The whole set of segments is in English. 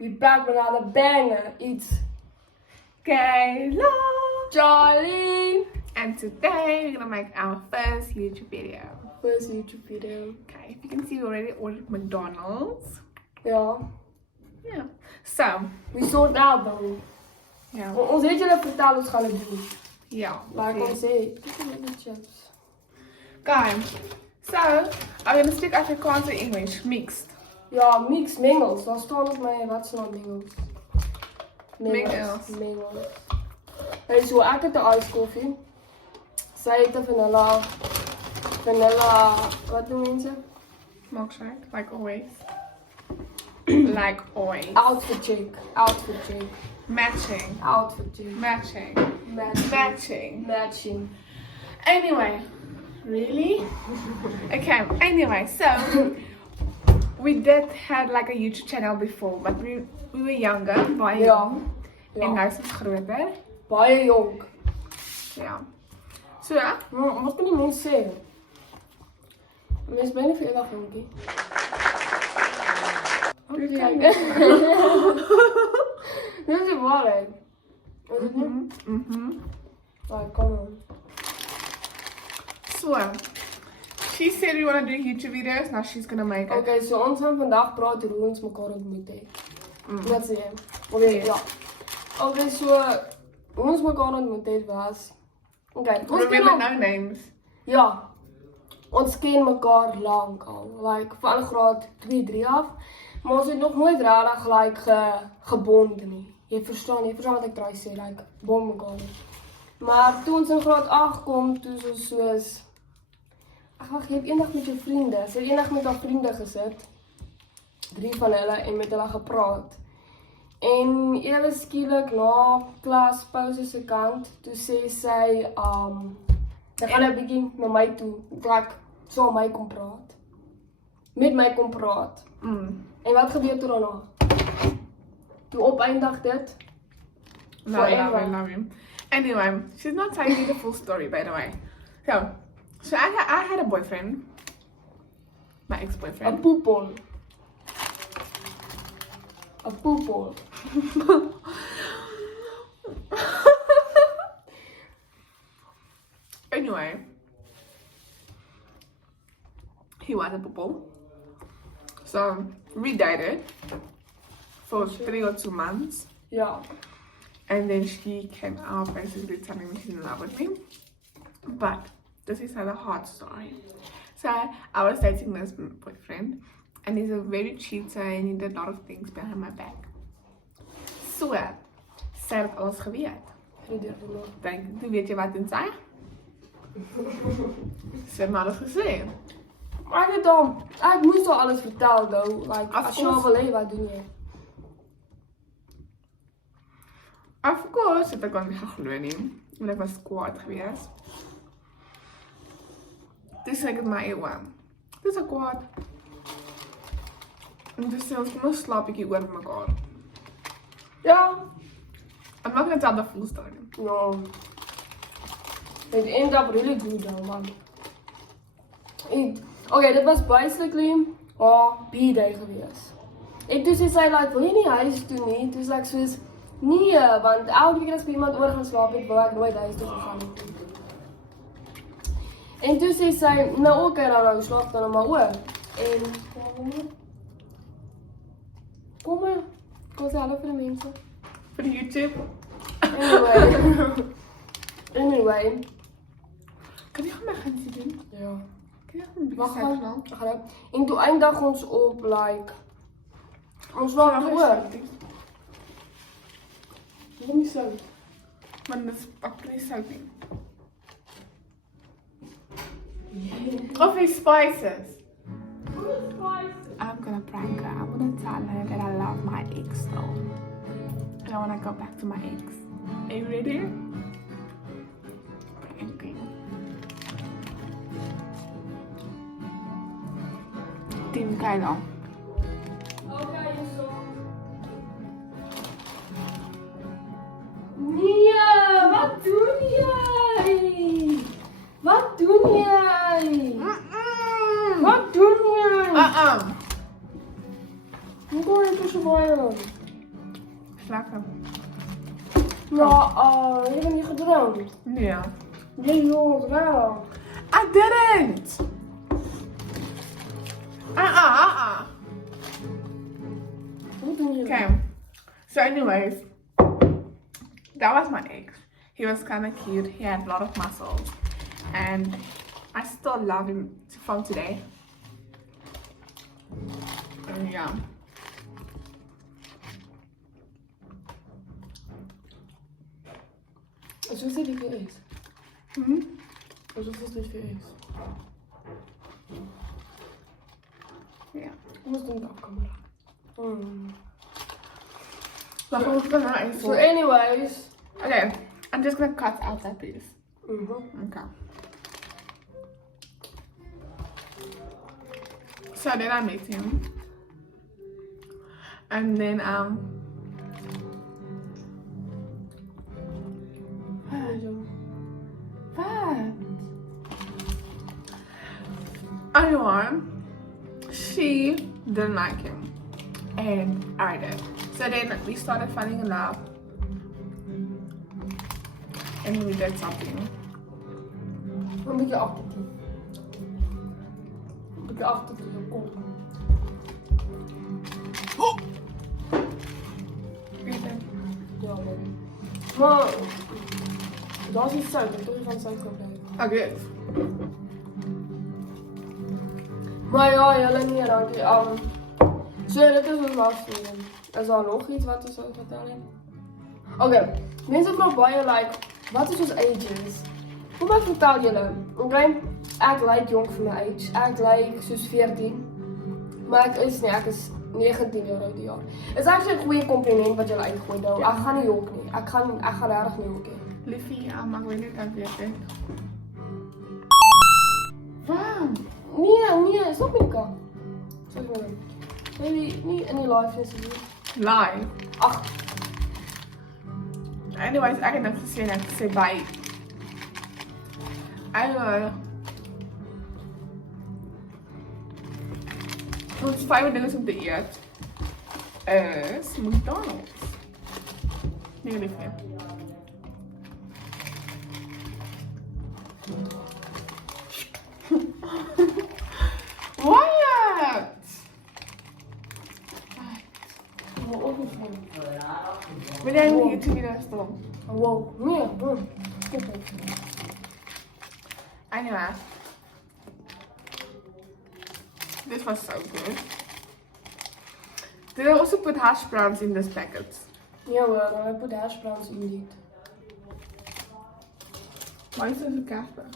We back with another banger. It's Kayla, Charlie. and today we're gonna make our first YouTube video. First YouTube video. Okay, if you can see, we already ordered McDonald's. Ja. Yeah. So, We sort out though. yeah. Ons het julle vertel ons gaan dit doen. Yeah. Maar ek okay. kan sê, chips. Guys, so I'm gonna speak Afrikaans and English mixed. Ja, mix mengels. Daar staan op my wat se naam mengels. Mengels. Mengels. Hey, so ek het 'n iced coffee. Sy het 'n vanilla, wat doen mense? Milkshake, like always. Like always. Outfit check. Matching. Outfit check. Matching. Matching. Matching. Matching. Anyway, really? Okay, anyway, so we did had like a YouTube channel before, but we were younger, baie Ja. jong, en Ja. nou is ons groter. Baie jonk. Ja. So, ja, Wat kan die mens sê? Mens bijna veel dag jonkie. dit Ja. kan Dit is de waarheid. Is het niet? Right, come on. So, she said we want to do YouTube videos, now she's gonna make it. Oké, so ons gaan vandaag praten hoe ons elkaar ontmoet het. Dat zie je. Oké, Yes. ja. Oké, so hoe ons elkaar ontmoet het was... Oké, ons ken Remember al... no names. Ja. Ons ken elkaar lang al. Like, van graad 2, 3 af. Maar ons het nog nooit rarig gebonden nie. Jy verstaan wat ek try sê, like, bond mekaar nie. Maar toe ons in graad 8 kom, toe is ons soos... Ag, wag, jy het eendag met jou vriende. Sy het eendag met haar vriende gesit. 3 van hulle en met hulle gepraat. En ewe skielik na klaspauze se kant, toe sê sy, sy gaan 'n bietjie na my toe, like, so my kom praat. Met my kom praat. En wat gebeur toe daarna? Toe opeindig dit. No, I love him. Anyway, she's not telling you the full story, by the way. So I had a boyfriend, my 'n ex-boyfriend. poepel. 'n poepel. Anyway, he was a pupil. So we dated for 3 or 2 months, Ja. and then she came out basically telling me she's in love with me. But this is not a hard story. So I was dating this boyfriend, and he's a very cheater, and he did a lot of things behind my back. So, sy het alles geweet. Denk, weet jy wat in sy? Sy het my alles gesê. Maar ek het dan, ek moes al alles vertel though. Like, Of as jy nou course. wil hê, wat doen jy? Of course, het ek aan nie geglo nie. Want ek was kwaad geweest. Toe sê ek het my eeuw. Toe is ek kwaad. En toe sê ons, kom ons slaap ekie oor mekaar. Ja. I'm not gonna tell the full story. No. It ended up really good though, man. Okay, dit was basically B-day geweest. En toe sê sy, like, wil jy nie huis toe nie? Toe sê ek soos, nee, want elke keer as ek by iemand oor gaan slaap het, wil ek nooit huis toe gegaan het. En toe sê sy, nou oké, nou slaap dan maar oor. En, kom maar, kom sê hallo vir die mense. For YouTube. Anyway. Kan jy gaan my gaan sien doen? Ja. Kan jy gaan Wacht, bietjie gaan. En toe eindig ons op, like, ons slaap oor. Waarom nie so? Want dit is pak nie sout nie. Of die spices. I'm gonna prank her. I'm gonna tell her that I love my ex though. And I wanna go back to my ex. Are you ready? Pranking. Team Kayla. Okay, so. Nee, wat doen jij? Wat doen jij? Wat doen jij? Uh-uh. Hoe kom je tussen mij dan? lekker. Nou, je hebt niet gedronken. Ja. Nee joh, wat raar. I didn't! Hoe doe je dat? Okay. So anyways, that was my ex. He was kind of cute. He had a lot of muscles. And I still love him from today. And yeah. Alsof dit weer is. Alsof dit weer is. Yeah. Ik moest doen de camera. So anyways. Okay, I'm just gonna cut out that piece. Okay. So then I met him. And then what? Anyway, she didn't like him. And I did. So then we started falling in love. And we did something. Een beetje achtertoe. Een beetje achtertoe, je kop. Ja, man. Maar, dat is niet suiker, toch? Je gaat suiker blijven. Okay. Maar ja, jullie niet raken. Zo, dit is een laatste. Er is al nog iets wat we zo vertellen. Oké, mensen vragen bij je, like, wat is ons ages? Hoe mij vertel jullie? Oké, ik lijk jong voor mijn age. Ik lijk zoals 14. Maar ik is niet, ik is 19 jaar oud. Het is eigenlijk een goede compliment wat jullie uitgooien. Ja. Ik ga niet jokken. Ik ga erg niet jokken. Liefie, mag ik niet aan 14. Wow. Nee, stop met elkaar. Sorry maar. Baby, niet in die live is het. Live. Ach. Anyways, ik heb net gezien en ik zei bye. Anyway. Ons vijf dingen om te eten is McDonald's. Nee, liefje. What? We zijn hier YouTube restaurant. Wow, nee, Anyway. This was so good. Did I also put hash browns in this packet? Yeah, well, I put hash browns indeed. Why is this a Casper?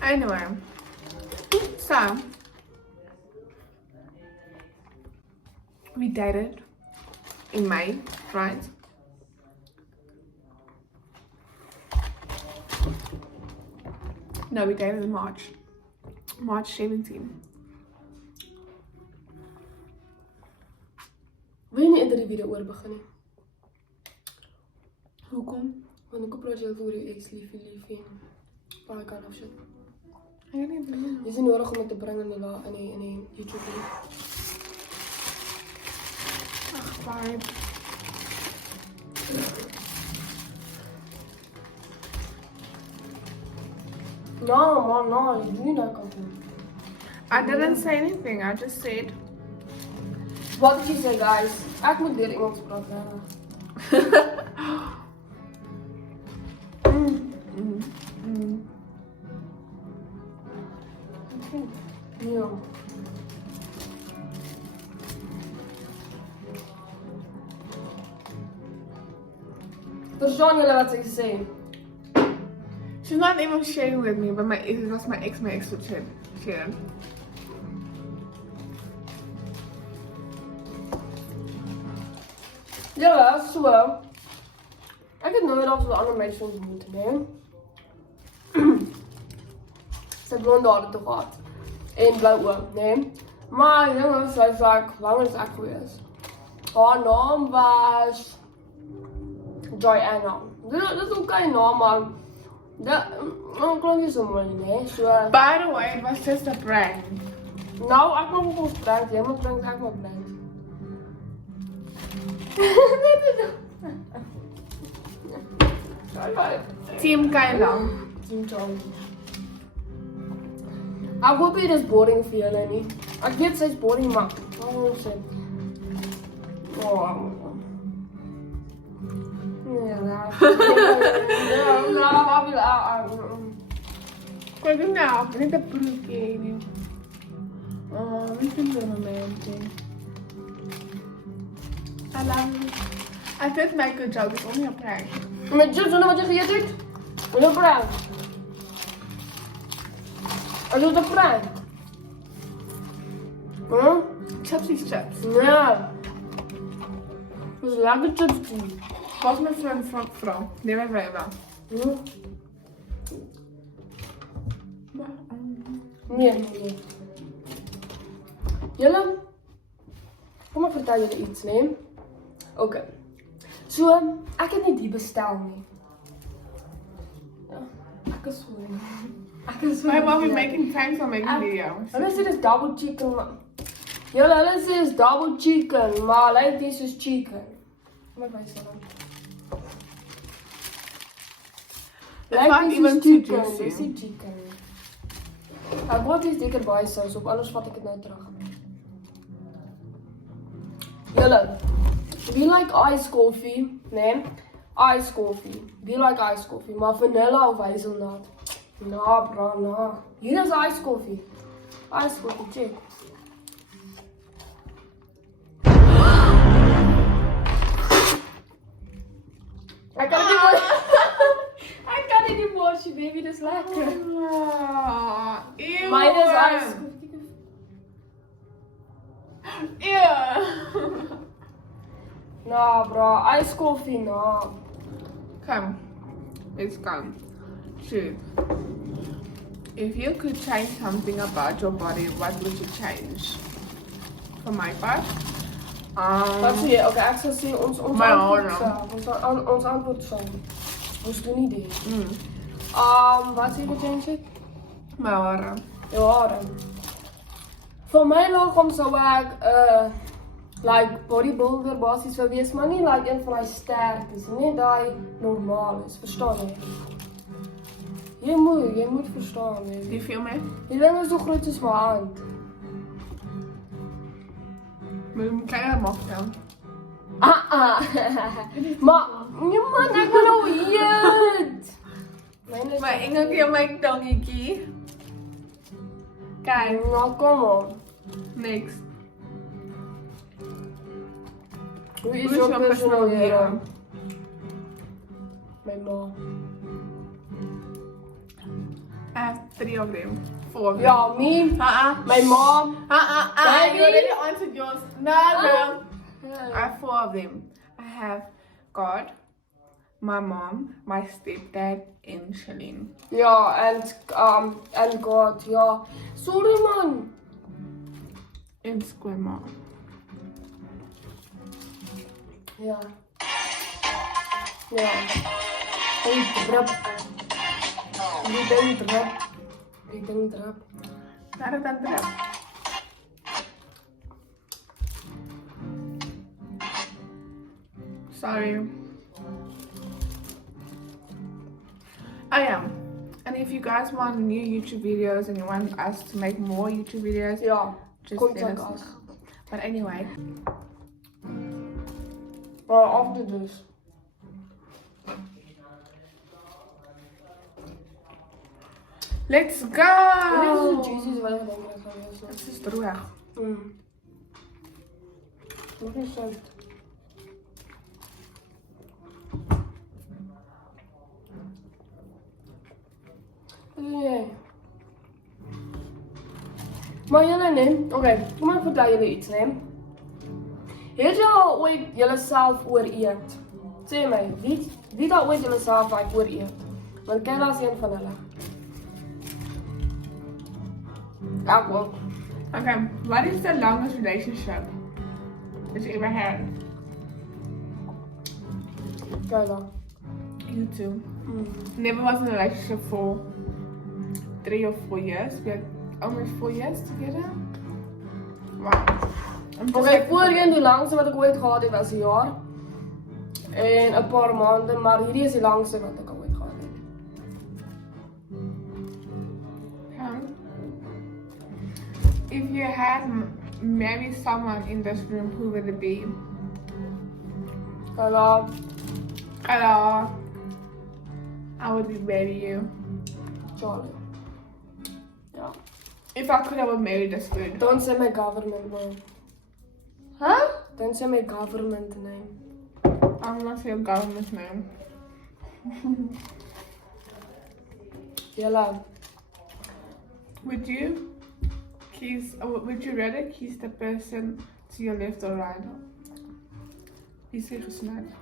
Anyway. So. We dated in May, right? No, we dated in March. March 17. Wil je niet iedere video oor beginnen? Hoe kom? Want ik probeer je voor je ex liefie. All kind of shit. Ik weet niet meer. Het is niet nodig om het te brengen in een YouTube video. Ach, vibe. No, man, no, je doet niet dat kan. I didn't say anything. I just said. What did you say, guys? Ik moet weer iemand praten. Ja. Verstaan jullie wat ik zei? She's not even sharing with me, but it was my ex would share. Ja, zo. Ik heb nooit al zo'n andere meisjes ontmoet, nee. Ze heeft blonde haren toch gehad. En blauwe, nee. Maar jongens, zij is like, langer is echt geweest. Haar naam was Joanna. Dat is ook geen naam, maar dat klonk niet zo mooi, nee. So, By the way, it was just a prank. Nou, ek maak ook ons prank. Jy moet prank, ek maak prank. Team Kayla. Team Charlie. Ek hoop dit is boring vir julle nie. Ek weet sy's boring, maar wat wil ek sê? Kijk er nou, niet een broekje. Oh, niet een momentje. I did make a joke, it's only a prank. Met chips, weet je wat je gegeten hebt? Wat een prank. Is het een prank? Huh? Chips is chips. Nee. Dat is lekker chips. Was mijn vrouw. Nee, mijn vrouw. Nee. Julle, kom maar vertel jullie iets, nee? Oké. So, ek het nie die bestel nie. Ja, ek is sorry. My mom is making pranks or making videos. Hulle sê dis double chicken, maar... Julle, hulle sê dis double chicken, maar lyk dis soos chicken. Kom ek wys julle. It's not even too juicy. Dis die chicken. Ek hoop dis dikker baie sous op, anders vat ek dit nou terug. Julle, we like iced coffee, nee? Iced coffee. We like iced coffee, maar vanilla of hazelnut? Nah, bro, nah. Hier is iced coffee. Iced coffee, check. Ek kan nie more. Ek kan nie more, baby, dis lekker. Ew. Mine is iced coffee. Ew. Nah, bro, iced coffee, nah. Come, let's come. Shoot. If you could change something about your body, what would you change? For my part, Wat sê jy? Okay, ek sal sê ons my antwoord hare. saam. Ons antwoord saam. Ons doen nie dit. Wat sê jy change it? my hare. Jou hare. Vir my liggaam sou ek like bodybuilder basies wil wees, maar nie like een van die sterkes, nie daai normaal is, verstaan jy? Jy moet verstaan, Do jy. you feel me? Die ding is so groot soos my hand. Moet je kleiner maken. Maar, nee man, ek wil nou eet. Maar engeltje mijn tongetje. Kijk, Nou, kom op. niks. Hoe is Hoe is jouw jouw personaleren? Mijn ma. I have 3 of them. 4 of them. Ja, me, mijn mom. You already answered yours. No. I Ja. have 4 of them. I have God, my mom, my stepdad, and Shalene. Ja, and God, ja. Sorry man. And Squimma. Ja. Ja. Een drap. Die ding drap. Die ding drap. Not a done that. Sorry. I am. And if you guys want new YouTube videos and you want us to make more YouTube videos, Ja. just Komt let uit us als. know. But anyway, Maar after dus. let's Dit is go! de juices wat ik denk dat gaan wezen. Het is droog. Nog niet zout. Wat doe jij? Maar jullie neem, oké, kom maar vertel jullie iets neem. Het jy al ooit julleself ooreet? Sê my, wie het al ooit julleself ooreet? Want Kayla is een van hulle. Ek ook. Okay, what is the longest relationship that you ever had? Kayla. You too. Never was in a relationship for 3 or 4 years. We had almost 4 years together. Wow. Oké, voorheen die langste wat ik ooit gehad heb was een jaar. En een paar maanden, maar hierdie is die langste wat ik ooit gehad heb. If you had married someone in this room, who would it be? Kayla, Hello. I would marry you. Charlie. Ja. If I could, I would marry this food. Don't say my government name. Huh? Don't say my government name. I'm not your government name. Jelle. Would you rather kiss the person to your left or right? Die is gesnapt.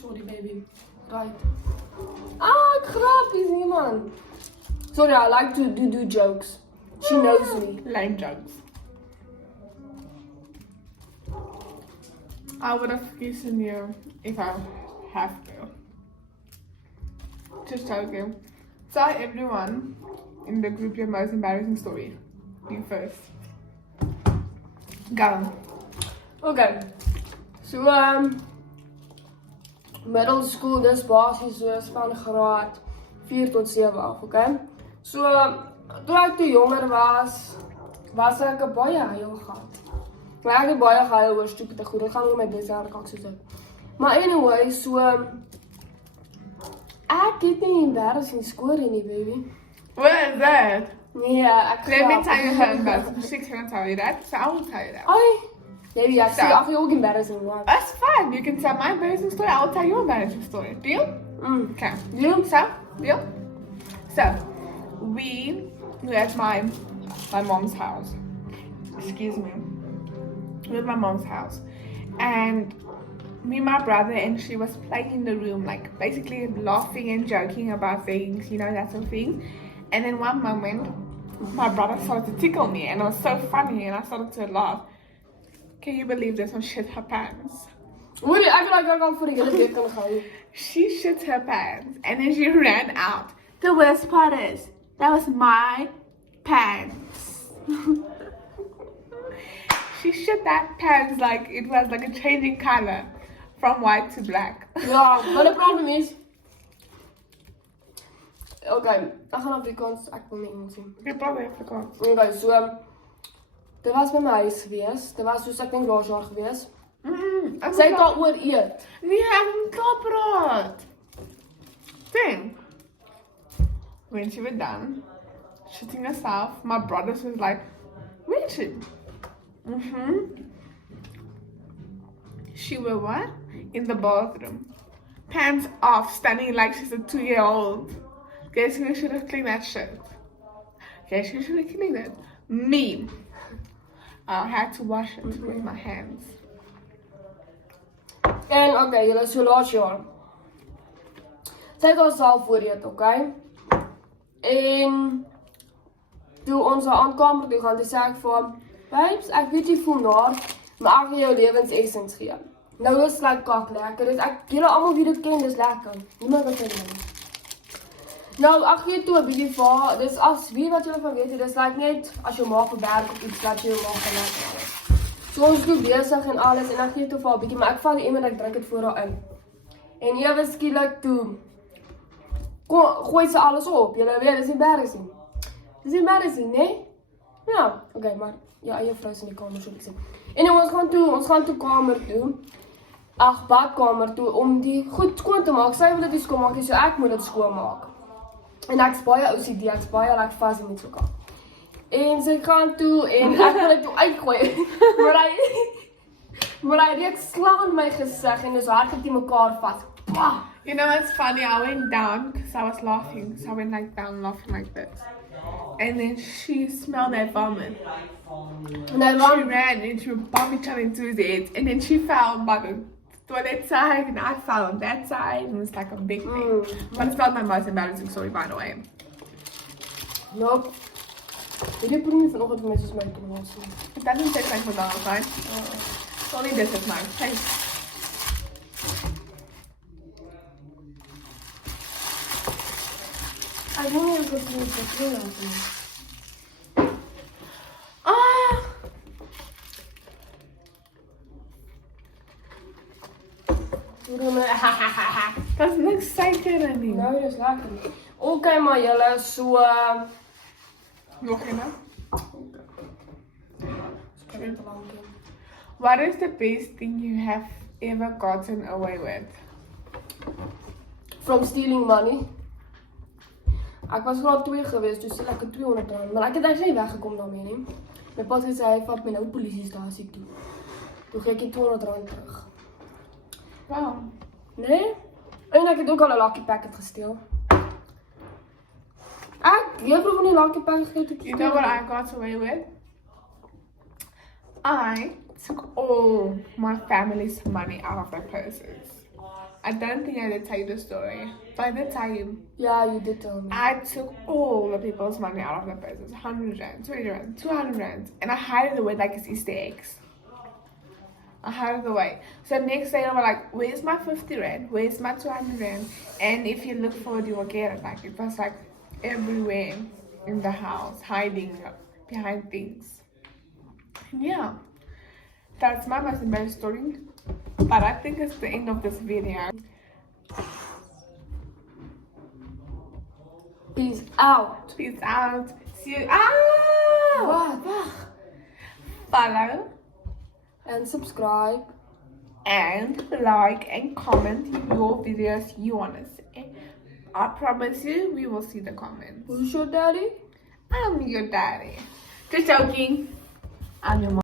Sorry baby. Right. Ah, grap is niemand. Sorry, I like to do jokes. She knows me. Lame jokes. I would have kissed you if I have to. Just joking. Tell everyone in the group your most embarrassing story. You first. Go. Okay. So, middle school, dis basies soos van graad 4 tot 7 af, okay? So, toe ek te jonger was ek 'n baie huil gehad. Maar ek het baie gehuil oor stupide goed, dit gaan oor my besig kak soos dit. Maar anyway, so, ek het nie embarrassing storie nie, baby. What is that? Nee, ek Let me grap. tell you her embarrassing. She's gonna tell you that, so I will tell you that. Ai, baby, ek sê So. ag jy ook embarrassing one. That's fine. You can tell my embarrassing story. I will tell your embarrassing story. Deal? Okay. Deal? Deal? So, we were at my mom's house. Excuse me. We were at my mom's house. And me and my brother and she was playing in the room, like basically laughing and joking about things, you know, that sort of thing. And then one moment, my brother started to tickle me and it was so funny and I started to laugh. Can you believe this one shit her pants? Hoor jy, ek wil like ek al vir die hele week kan gehou. She shit her pants and then she ran out. The worst part is, that was my pants. She shit that pants like it was like a changing color from white to black. Ja, maar die probleem is... Okay, ek gaan Afrikaans, ek wil nie Engels sien. Ik probeer Afrikaans. Okay, so... Dit was by my huis gewees. Dit was soos ek dink laas jaar gewees. Sy het al oor eet. Nee, ek moet klaar praat. Then, when she was done, shitting herself, my brothers was like, Richard. She was what? In the bathroom. Pants off, standing like she's a 2-year-old. Guess who should have cleaned that shit? Guess who should have cleaned it? Me. I had to wash it with my hands. En okay, julle so laas jaar. Sy het haarself vooreet, okay? En toe ons haar aankamer toe gaan, toe sê ek vir haar, babes, ek weet jy voel naar, maar ek wil jou lewensessens gee. Nou is like kak lekker, dus julle allemaal wie dit ken, dis lekker. Niemand wat sy doen. Nou, ek gee toe 'n bietjie vir haar, dis as wie wat julle van weet, dis like net as jou maak verwerk of iets wat jy maak en lekker alles. So ons doen besig en alles en ek gee toe vir haar 'n bietjie, maar ek val die iemand ek druk dit voor haar in. En ewe skielik toe gooi sy alles op. Julle weet, dis embarrassing. Dis embarrassing, nee? Ja, okay, maar ja, eie vrou is in die kamer so ek sê. En ons gaan toe kamer toe. Ag, badkamer toe om die goed skoon te maak. Sy wil dit nie skoon maak nie, so ek moet dit skoon maak. En ek's baie OCD, ek's baie like fuzzy met sulke. En sy gaan toe en ek wil dit toe uitgooi. maar hy reek slaan my gesig en ons hart het die mekaar vas. Pah! You know what's funny? I went down because I was laughing. So I went like down laughing like this. And then she smelled that vomit. En hy She ran and she bumped each other into his head. And then she fell by the toilet side and I fell on that side. And it was like a big thing. But it's not my most embarrassing story, by the way. Nope. Hierdie proe vanoggend vir my soos my kroos. It doesn't taste like McDonald's, right? It's only this is mine. Taste. Ek wil nie ek het nie. Hoe doen we? Daar's niks suiker in nie. Nou, dis lekker. Okay, maar julle so Nog een? skryf te lank. What is the best thing you have ever gotten away with? From stealing money. Ek was graad 2 geweest, dus lekker R200. Maar ek het actually nie weggekom daarmee nie. My pa het gesê hy vat my nou polisiestasie toe. Toe gee ek die R200 terug. Wow. Nee? En ek het ook al 'n lucky packet gesteel. Juffrou van die lucky packet gegee. You know what I got away with? I took all my family's money out of their purses. I don't think I did tell you the story, but I did tell you. Yeah, you did tell me. I took all the people's money out of their purses. 100 rand, 20 rand, 200 rand. And I hid it away like it's Easter eggs. I hid it away. So next day they were like, where's my 50 rand? Where's my 200 rand? And if you look for it, you will get it. Like, it was like everywhere in the house, hiding behind things. And yeah, that's my most embarrassing story. But I think it's the end of this video. Peace out. Peace out. See you. Ah! Wag. Follow And subscribe. and like and comment your videos you want to see. I promise you, we will see the comments. Who's your daddy? I'm your daddy. Just joking. I'm your mom.